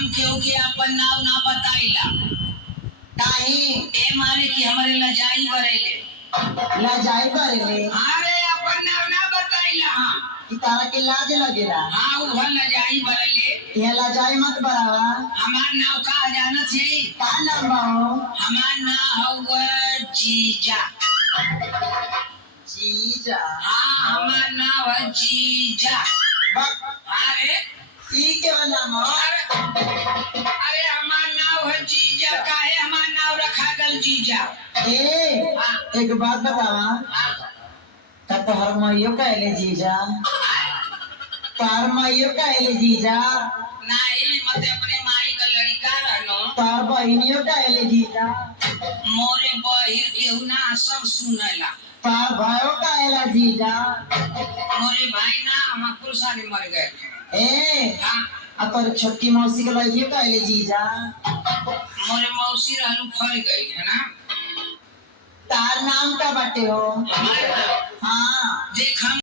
हम केहू के अपन नाव ना बताइला काहे ए मारे कि हमरे लजाई बरेले लजाई करेले अरे अपन नाव ना बताइला हां कि तारा के लाज लगेला हां वो लजाई बरेले ये लजाई मत बरावा हमार नाव का जानत है का नाम बा हमार नाव हवा जीजा जीजा हाँ हमार नाव है जीजा अरे ई के नाम अरे हमार नाव है जीजा काहे हमार नाव रखा गल जीजा ए एक बात बतावा का तोहर माइयो कहले जीजा तार माइयो कहले जीजा नहीं मते अपने माई का लड़का रहनो तार बहिनियो कहले जीजा मोरे बहिर केहू ना सब सुनेला तार भाइयो कहला जीजा मोरे भाई ना हम पुरसा ने मर गए ए हाँ अपर छोटकी मौसी के लइयो कहले जीजा मोरे मौसी रहनु फर गई है ना तार नाम का बाटे हो हमारे नाम हाँ देख हम